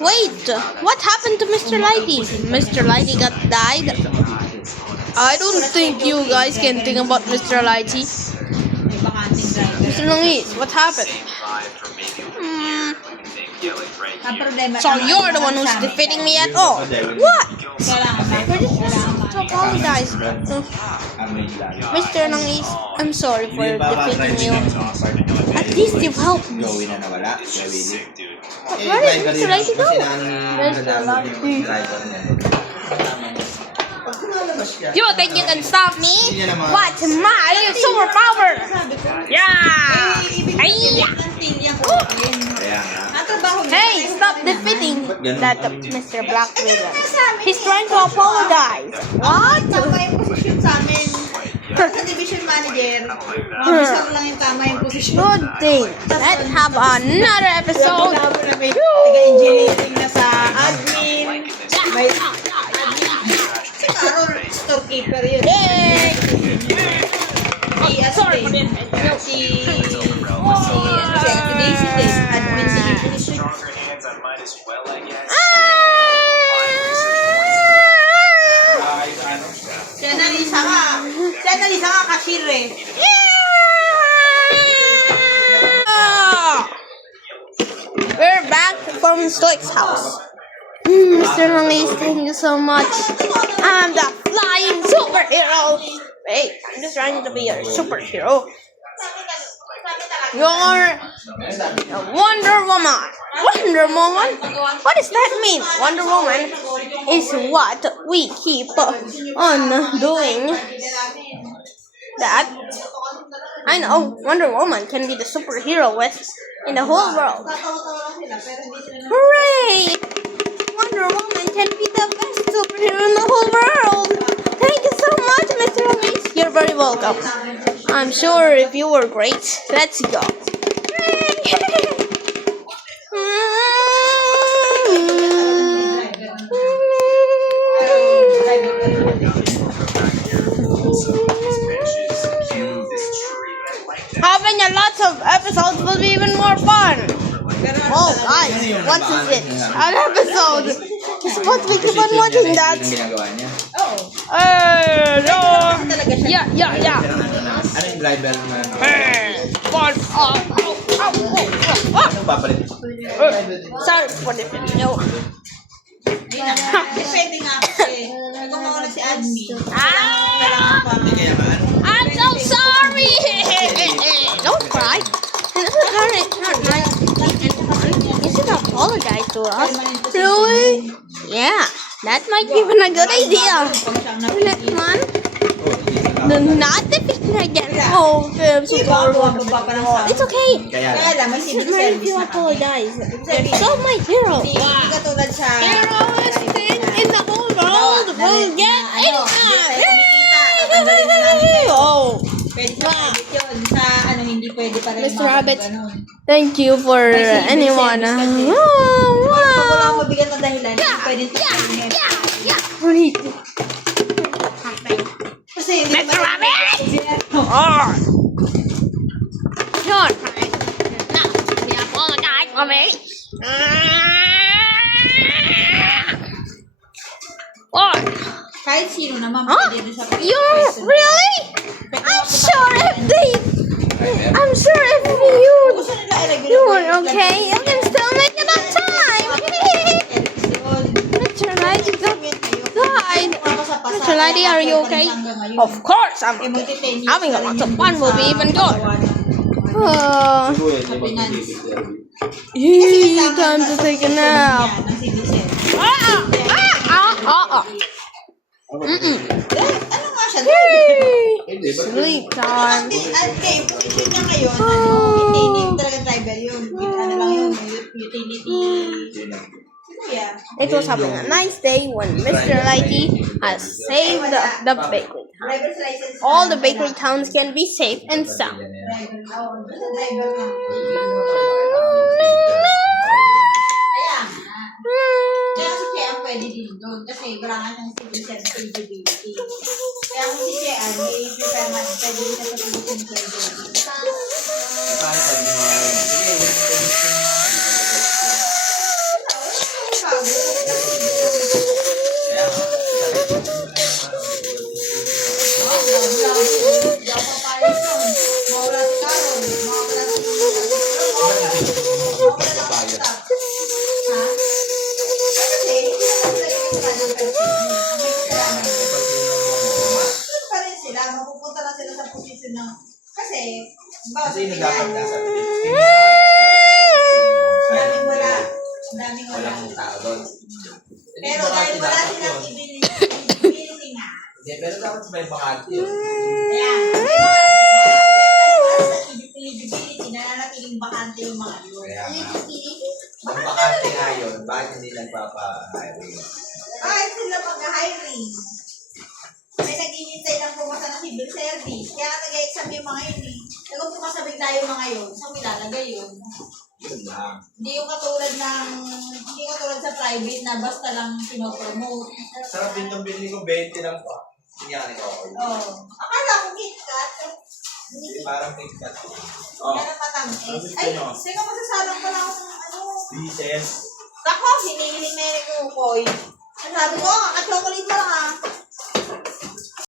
Wait, what happened to Mr. Lighty? Mr. Lighty got died? I don't think you guys can think about Mr. Lighty. Mr. Langis, what happened? So you're the one who's defeating me at all. What? We're just to apologize. Mr. Langis, I'm sorry for defeating you. At least you've helped me. Where did Mr. Lighty go? Mr. Lighty. You think you can stop me? What's my superpower? Yeah! Hey, stop defeating that Mr. Black Widow. He's trying to apologize. What? Division manager, mabisa ko lang yung tama yung position. Good thing. Let's have another episode. May taga-engineering na sa admin. May storekeeper yun. Yay! Si Daisy din. Admin din yung position. Siya nalisa ka cashier eh. We're back from Stoic's house. Mr. Langis, thank you so much. I'm the flying superhero. Hey, I'm just trying to be a superhero. You're a Wonder Woman. Wonder Woman? What does that mean? Wonder Woman is what we keep on doing. That I know Wonder Woman can be the superhero in the whole world. Hooray! Wonder Woman can be the best superhero in the whole world. Thank you so much, Mr. Langis. You're very welcome. I'm sure if you were great. Let's go. Having a lot of episodes will be even more fun. Oh guys, what is it? An episode. It's what we keep on watching that. No. Yeah. Ano yung driver na Sorry for the video. Depende nga kasi. Nagkumawa na si admin. I'm so sorry. Don't cry. You should apologize to us. Really? Yeah, that might be even a good idea. Next one. Do not defeat me again. Oh, I'm so sorry. It's okay. If you apologize, so my hero. Heroes in the whole world will get it. Oh. Mr. Rabbit, thank you for anyone. Oh, wow. Mr. Rabbit! Oh! You're trying not to apologize for me. What? Kahit sino naman Huh? pwede sa You really? I'm sure if you were okay, you can still make it on time. Mr. Lighty died. Mr. Lighty, are you okay? Of course I'm okay. Having a lot of fun will be even good. Time to take a nap. Ano nga siya? Sleep time. Position niya ngayon, utility talaga driver yun. Ano lang yun, utility. Yeah. It was having a nice day when Mr. Lighty has saved the bakery town. All the bakery towns can be safe and sound. Kaya si Chean pwede din doon kasi wala nga siyang civil service eligibility. Kaya kung si Chean, may prepare man, pwede din sa civil service eligibility. na dapat nasa Daming wala. Daming wala. walang tao doon. Pero dahil wala silang visibility nga. Hindi, pero dapat may bakante yun. Ayan. Pero wala sa eligibility, nananatiling bakante yung mga yun. Kaya nga. Ang bakante nga yun, bakit hindi nagpapa-hiring? Bakit sila mag-hiring? May naghihintay lang pumasa ng civil service. Kaya nag-exam yung mga yun eh. Kaya kung pumasabing tayo mga yun, saan mo ilalagay yun? Yun lang. Hindi yung katulad sa private na basta lang pinopromote. Sarap din ng bili ko, 20 lang pa. Hindi nga nito ako. Oo. Akala ko KitKat. Hindi parang may cut. Oh, Yan ang matamis. Ano gusto Ay, nyo? sino masasalang ko lang ano? Recess. Ako, hinihiling na yung kukoy. Sabi ko, kaka-chocolate mo lang ah.